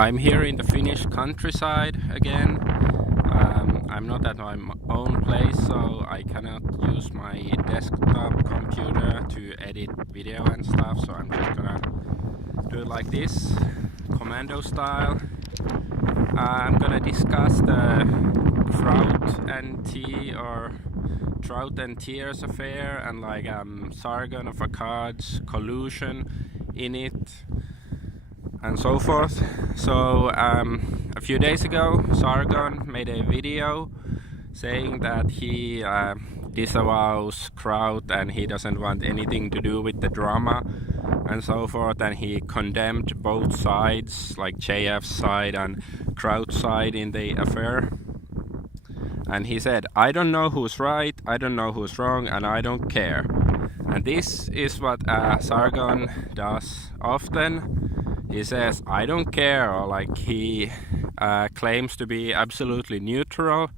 I'm here in the Finnish countryside again. I'm not at my own place, so I cannot use my desktop computer to edit video and stuff, so I'm just gonna do it like this, commando style. I'm gonna discuss the Kraut and Tea or Kraut and Tears affair and like Sargon of Akkad's collusion in it and so forth. So a few days ago Sargon made a video saying that he disavows Kraut and he doesn't want anything to do with the drama and so forth, and he condemned both sides, like JF's side and Kraut's side in the affair. And he said, I don't know who's right, I don't know who's wrong, and I don't care. And this is what Sargon does often. He says, I don't care, or like he claims to be absolutely neutral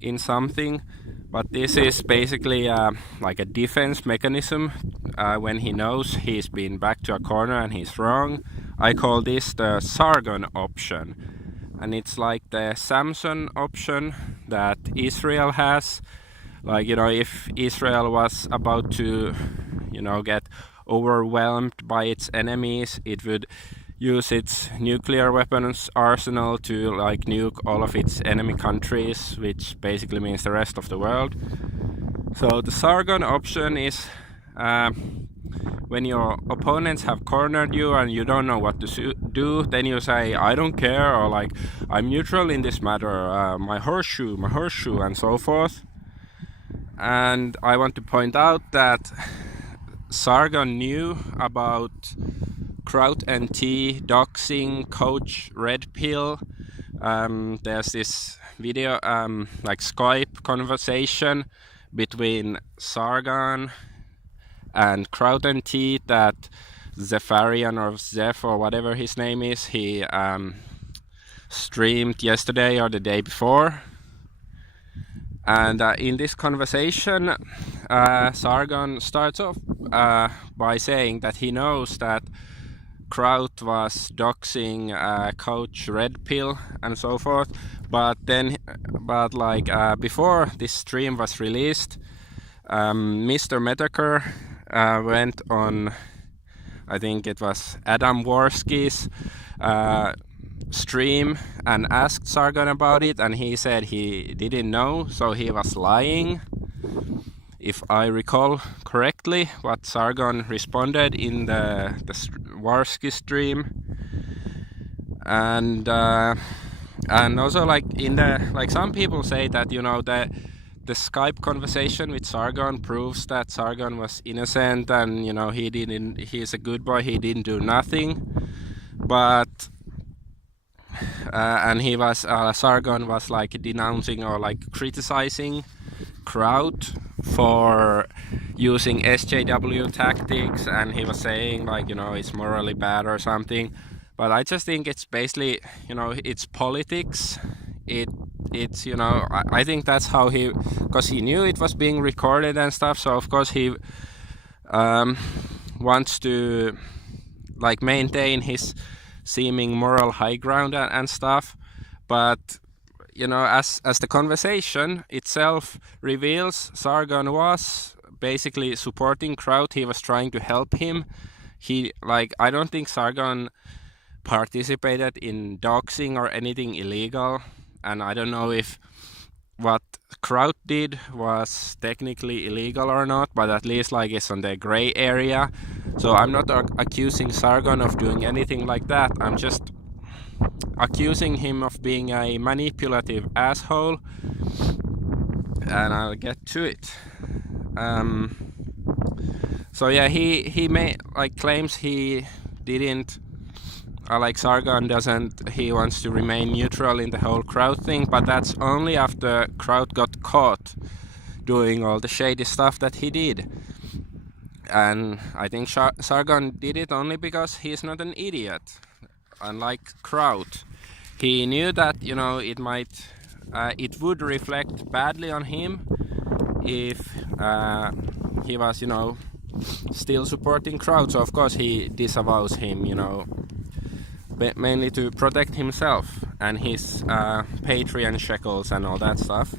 in something. But this is basically like a defense mechanism when he knows he's been backed to a corner and he's wrong. I call this the Sargon Option. And it's like the Samson option that Israel has. Like, you know, if Israel was about to, you know, get overwhelmed by its enemies, it would use its nuclear weapons arsenal to like nuke all of its enemy countries, which basically means the rest of the world. So the Sargon option is when your opponents have cornered you and you don't know what to do, then you say, I don't care, or like, I'm neutral in this matter, my horseshoe, and so forth. And I want to point out that Sargon knew about Kraut and Tea doxing Coach Red Pill. There's this video, like Skype conversation between Sargon and Kraut and Tea that Zefarian or Zeph or whatever his name is, he streamed yesterday or the day before. And in this conversation, Sargon starts off by saying that he knows that Kraut was doxing Coach Red Pill and so forth, but before this stream was released, Mr. Metaker went on, I think it was Adam Worski's stream and asked Sargon about it, and he said he didn't know, so he was lying. If I recall correctly, what Sargon responded in the Worski stream, and also like in the like some people say that, you know, the Skype conversation with Sargon proves that Sargon was innocent and, you know, he's a good boy, he didn't do nothing, but and Sargon was like denouncing or like criticizing Kraut for using SJW tactics, and he was saying like, you know, it's morally bad or something. But I just think it's basically, you know, it's politics. It's you know, I think that's how because he knew it was being recorded and stuff, so of course he wants to like maintain his seeming moral high ground and stuff. But, you know, as the conversation itself reveals, Sargon was basically supporting Kraut. He was trying to help him. I don't think Sargon participated in doxing or anything illegal, and I don't know if what Kraut did was technically illegal or not, but at least like it's on the gray area. So I'm not accusing Sargon of doing anything like that. I'm just accusing him of being a manipulative asshole, and I'll get to it. So yeah, he claims he didn't, like Sargon doesn't, he wants to remain neutral in the whole Kraut thing, but that's only after Kraut got caught doing all the shady stuff that he did. And I think Sargon did it only because he's not an idiot. Unlike Kraut, he knew that, you know, it would reflect badly on him if he was, you know, still supporting Kraut. So of course he disavows him, you know, mainly to protect himself and his Patreon shekels and all that stuff.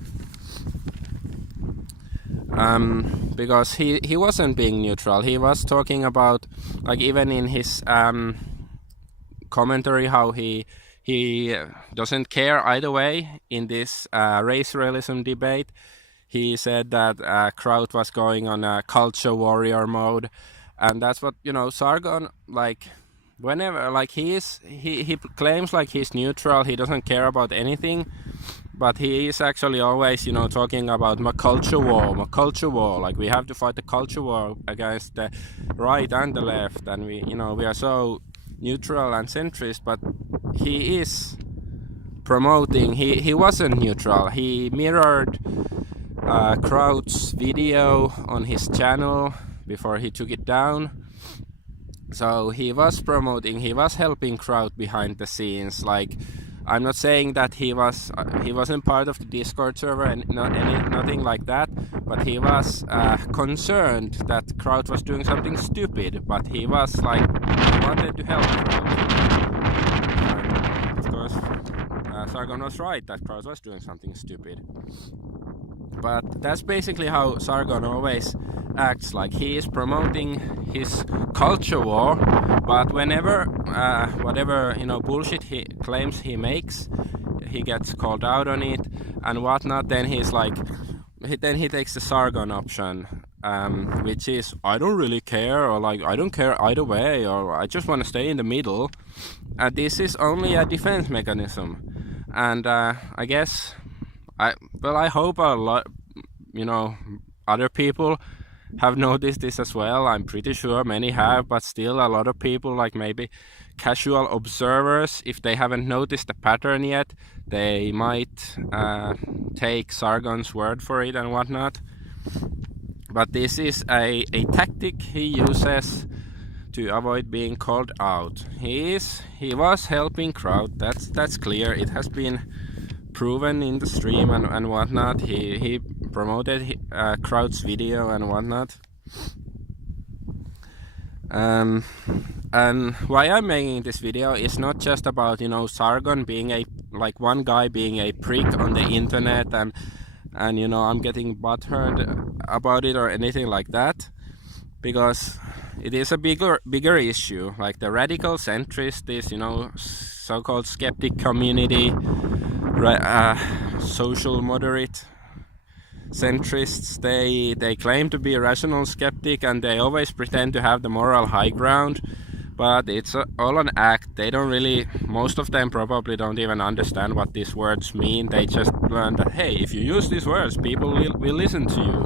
Because he wasn't being neutral. He was talking about, like, even in his commentary, how he doesn't care either way in this race realism debate. He said that Kraut was going on a culture warrior mode, and that's what, you know, Sargon, like, whenever, like, he claims like he's neutral, he doesn't care about anything, but he is actually always, you know, talking about my culture war, like we have to fight the culture war against the right and the left, and we, you know, we are so neutral and centrist. But he is promoting, he wasn't neutral. He mirrored Kraut's video on his channel before he took it down. So he was promoting, he was helping Kraut behind the scenes. Like, I'm not saying that he wasn't part of the Discord server and nothing like that, but he was concerned that Kraut was doing something stupid. But he was like, he wanted to help Kraut. Of course, Sargon was right that Kraut was doing something stupid. But that's basically how Sargon always acts. Like, he is promoting his culture war, but whenever whatever, you know, bullshit he claims he makes, he gets called out on it and whatnot, then he's like, then he takes the Sargon option, which is, I don't really care, or like, I don't care either way, or I just want to stay in the middle. And this is only a defense mechanism. And I guess, I hope a lot, you know, other people have noticed this as well. I'm pretty sure many have, but still a lot of people, like maybe casual observers, if they haven't noticed the pattern yet, they might take Sargon's word for it and whatnot. But this is a tactic he uses to avoid being called out. He was helping Kraut, that's clear. It has been proven in the stream and whatnot. He promoted Kraut's video and whatnot. And why I'm making this video is not just about, you know, Sargon being one guy being a prick on the internet and you know, I'm getting butthurt about it or anything like that, because it is a bigger issue. Like, the radical centrist, this, you know, so-called skeptic community, social moderate centrists, they claim to be a rational skeptic, and they always pretend to have the moral high ground, but it's all an act. They don't really, most of them probably don't even understand what these words mean. They just learn that, hey, if you use these words, people will listen to you.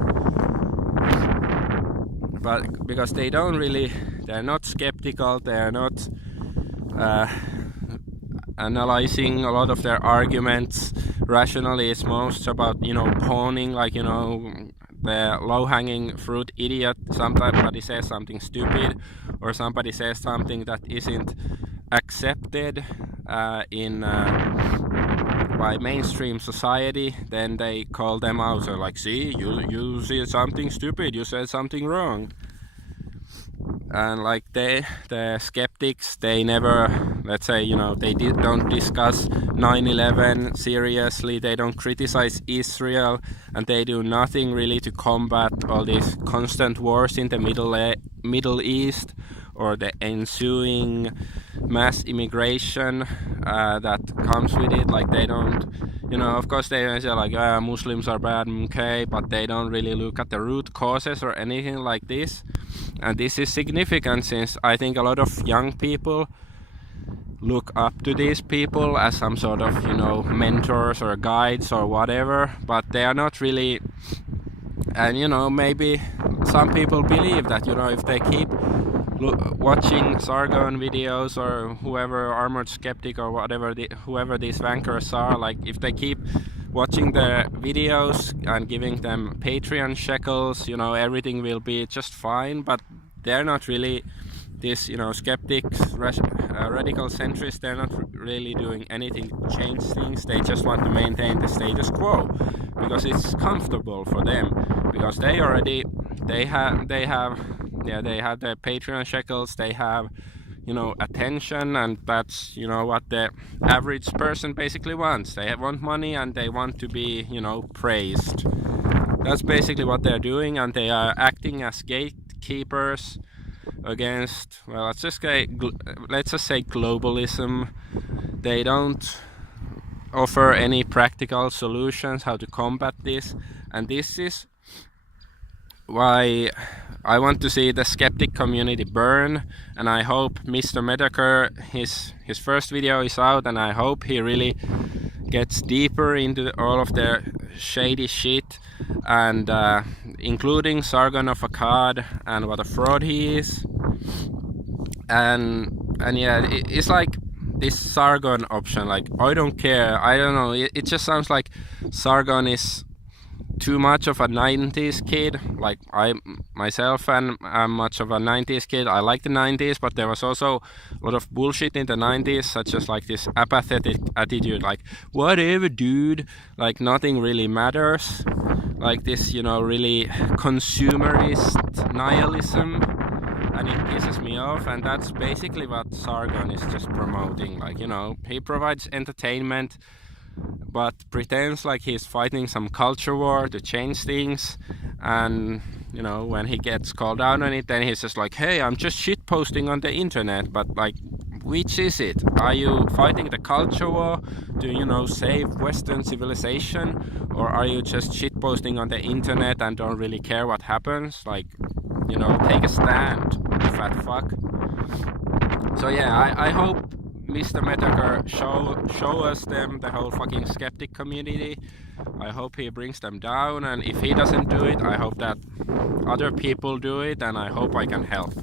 But because they're not skeptical, they're not analyzing a lot of their arguments rationally. It's most about, you know, pawning, like, you know, the low-hanging fruit idiot. Somebody says something stupid, or somebody says something that isn't accepted by mainstream society, then they call them out. So, like, see, you said something stupid, you said something wrong. And like the skeptics, they never, let's say, you know, they don't discuss 9/11 seriously, they don't criticize Israel, and they do nothing really to combat all these constant wars in the Middle East, or the ensuing mass immigration that comes with it. Like, they don't, you know, of course they say like, Muslims are bad, okay, but they don't really look at the root causes or anything like this. And this is significant, since I think a lot of young people look up to these people as some sort of, you know, mentors or guides or whatever, but they are not really. And, you know, maybe some people believe that, you know, if they keep watching Sargon videos, or whoever, Armored Skeptic or whatever, whoever these wankers are, like, if they keep watching their videos and giving them Patreon shekels, you know, everything will be just fine. But they're not really, this, you know, skeptics, radical centrists, they're not really doing anything to change things. They just want to maintain the status quo because it's comfortable for them, because they have the Patreon shekels, they have, you know, attention, and that's, you know, what the average person basically wants. They want money and they want to be, you know, praised. That's basically what they're doing, and they are acting as gatekeepers against, well, let's just say globalism. They don't offer any practical solutions how to combat this, and this is why I want to see the skeptic community burn. And I hope Mr. Medacre, his first video is out, and I hope he really gets deeper into all of their shady shit, and including Sargon of Akkad and what a fraud he is. And yeah, it's like this Sargon option, like, I don't care, I don't know, it just sounds like Sargon is too much of a 90s kid. Like, I myself am much of a 90s kid. I like the 90s, but there was also a lot of bullshit in the 90s, such as like this apathetic attitude, like, whatever dude, like nothing really matters, like this, you know, really consumerist nihilism, and it pisses me off. And that's basically what Sargon is just promoting. Like, you know, he provides entertainment but pretends like he's fighting some culture war to change things, and, you know, when he gets called out on it, then he's just like, hey, I'm just shit posting on the internet. But like, which is it? Are you fighting the culture war to, you know, save Western civilization, or are you just shit posting on the internet and don't really care what happens? Like, you know, take a stand, you fat fuck. So yeah, I hope Mr. Medacre show us them, the whole fucking skeptic community. I hope he brings them down, and if he doesn't do it, I hope that other people do it, and I hope I can help.